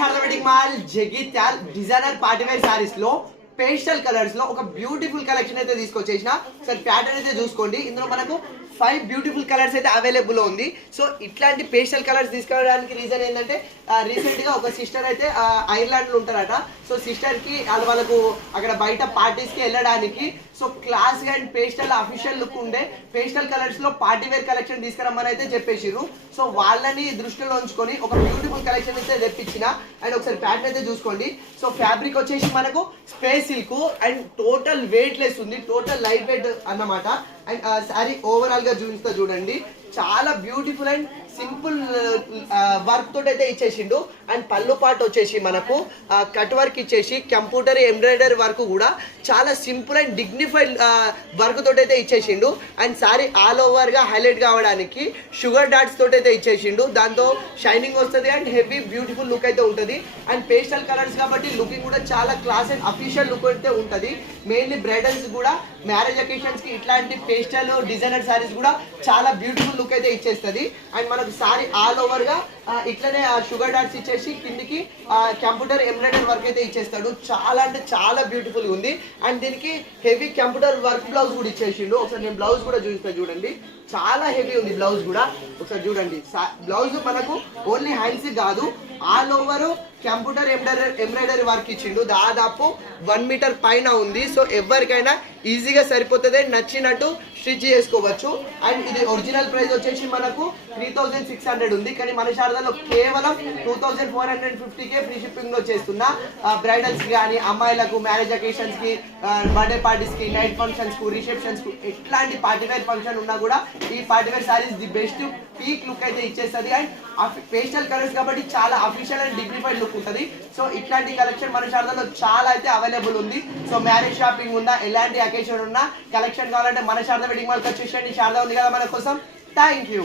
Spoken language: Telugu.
Sharada wedding mall Jagtial designer party wear sarees లో పేస్టల్ కలర్స్ లో ఒక బ్యూటిఫుల్ కలెక్షన్ అయితే తీసుకొచ్చేసిన. సార్ ప్యాటర్న్ అయితే చూసుకోండి. ఇందులో మనకు 5 బ్యూటిఫుల్ కలర్స్ అయితే అవైలబుల్ ఉంది. సో ఇట్లాంటి పేస్టల్ కలర్స్ తీసుకోవడానికి రీజన్ ఏంటంటే రీసెంట్ గా ఒక సిస్టర్ అయితే ఐర్లాండ్ లో ఉంటారట. సో సిస్టర్ కి వాళ్ళకు అక్కడ బయట పార్టీస్ కి వెళ్ళడానికి so class and pastel official look ఉండే పేస్టల్ కలర్స్ లో పార్టీ వేర్ కలెక్షన్ తీసుకురమ్మని అయితే చెప్పేసిర్రు. సో వాళ్ళని దృష్టిలో ఉంచుకొని ఒక బ్యూటిఫుల్ కలెక్షన్ అయితే తెప్పించిన. అండ్ ఒకసారి ప్యాటర్న్ అయితే చూసుకోండి. సో ఫ్యాబ్రిక్ వచ్చేసి మనకు space silk and total weight less ఉంది, టోటల్ లైట్ వెయిట్ అన్నమాట. అండ్ సారీ ఓవరాల్ గా చూపిస్తా చూడండి, చాలా బ్యూటిఫుల్ అండ్ సింపుల్ వర్క్ తోటి అయితే ఇచ్చేసిండు. అండ్ పళ్ళు పాటు వచ్చేసి మనకు కట్ వర్క్ ఇచ్చేసి కంప్యూటర్ ఎంబ్రాయిడరీ వర్క్ కూడా చాలా సింపుల్ అండ్ డిగ్నిఫైడ్ వర్క్ తోటి అయితే ఇచ్చేసిండు. అండ్ సారీ ఆల్ ఓవర్ గా హైలైట్ కావడానికి షుగర్ డాట్స్ తోటి అయితే ఇచ్చేసిండు. దాంతో షైనింగ్ వస్తుంది అండ్ హెవీ బ్యూటిఫుల్ లుక్ అయితే ఉంటుంది. అండ్ పేస్టల్ కలర్స్ కాబట్టి లుకింగ్ కూడా చాలా క్లాస్ అండ్ అఫీషియల్ లుక్ అయితే ఉంటుంది. మెయిన్లీ బ్రైడల్స్ కూడా మ్యారేజ్ అకేషన్స్ కి ఇట్లాంటి పేస్టల్ డిజైనర్ సారీస్ కూడా చాలా బ్యూటిఫుల్ లుక్ అయితే ఇచ్చేస్తుంది. అండ్ మనకు సారీ ఆల్ ఓవర్ గా ఇట్లనే షుగర్ డాట్స్ ఇచ్చేసి కిందికి కంప్యూటర్ ఎంబ్రాయిడరీ వర్క్ అయితే ఇచ్చేస్తాడు. చాలా అంటే చాలా బ్యూటిఫుల్ ఉంది. అండ్ దీనికి హెవీ కంప్యూటర్ వర్క్ బ్లౌజ్ కూడా ఇచ్చేసిండు. ఒకసారి నేను బ్లౌజ్ కూడా చూపిస్తాను చూడండి, చాలా హెవీ ఉంది బ్లౌజ్ కూడా. ఒకసారి చూడండి, బ్లౌజ్ మనకు ఓన్లీ హ్యాండ్స్ కాదు all over computer embroidery work ఇచ్చిండు. దాదాపు 1 మీటర్ పైన ఉంది. సో ఎవరికైనా ఈజీగా సరిపోతుంది, నచ్చినట్టు స్టిచ్ చేసుకోవచ్చు. అండ్ ఇది ఒరిజినల్ ప్రైస్ వచ్చేసి మనకు 3600 ఉంది. కానీ మన శారదాలో కేవలం 2450కే ఫ్రీ షిప్పింగ్ లో చేస్తున్నా. బ్రైడల్స్ కానీ అమ్మాయిలకు మ్యారేజ్ అకేషన్స్ కి, బర్త్డే పార్టీస్ కి, నైట్ ఫంక్షన్స్ కు, రిసెప్షన్స్ కు ఎట్లాంటి పార్టీవేర్ ఫంక్షన్ ఉన్నా కూడా ఈ party wear sarees the best peak look అయితే ఇచ్చేస్తుంది. అండ్ పేస్టల్ కలర్స్ కాబట్టి చాలా అఫీషియల్ అండ్ డిగ్నిఫైడ్ లుక్ ఉంటుంది. సో ఇట్లాంటి కలెక్షన్ మన శారదాలో చాలా అయితే అవైలబుల్ ఉంది. సో మ్యారేజ్ షాపింగ్ ఉన్నా, ఎలాంటి అకేషన్ ఉన్నా, కలెక్షన్ కావాలంటే మన శారదా వెడ్డింగ్ మాల్కి వచ్చేసేయండి. శారదా ఉంది కదా మన కోసం. Thank you.